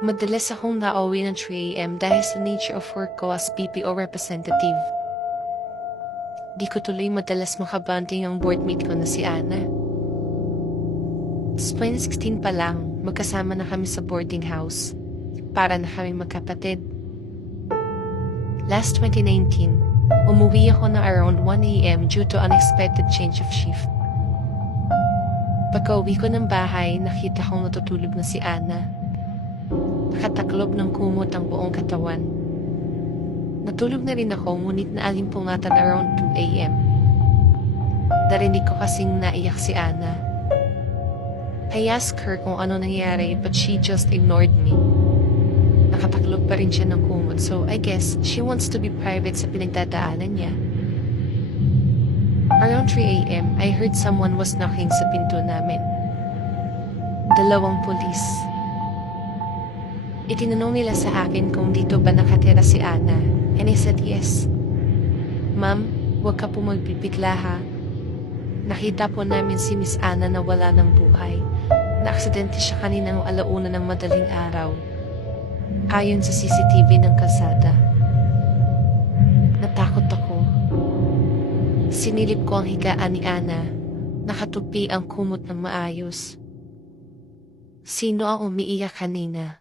Madalas akong nauwi ng 3 a.m. dahil sa nature of work ko as BPO representative. Di ko tuloy madalas makabanding ang boardmate ko na si Ana. 2016 pa lang, magkasama na kami sa boarding house. Para na kami magkapatid. Last 2019, umuwi ako na around 1 a.m. due to unexpected change of shift. Pagka-uwi ko ng bahay, nakita kong natutulog na si Ana. Nakataklob ng kumot ang buong katawan. Natulog na rin ako, ngunit naalimpungatan around 2 a.m. Narinig ko kasing naiyak si Ana. I asked her kung ano nangyari, but she just ignored me. Nakataklob pa rin siya ng kumot, so I guess she wants to be private sa pinagdadaanan niya. Around 3 a.m., I heard someone was knocking sa pinto namin. 2 pulis. Itinanong nila sa akin kung dito ba nakatira si Ana, and I said yes. Ma'am, huwag ka po magbibigla ha. Nakita po namin si Miss Ana na wala ng buhay. Naaksidente siya kaninang 1:00 ng madaling araw. Ayon sa CCTV ng kalsada. Natakot ako. Sinilip ko ang higaan ni Ana. Nakatupi ang kumot ng maayos. Sino ang umiiyak kanina?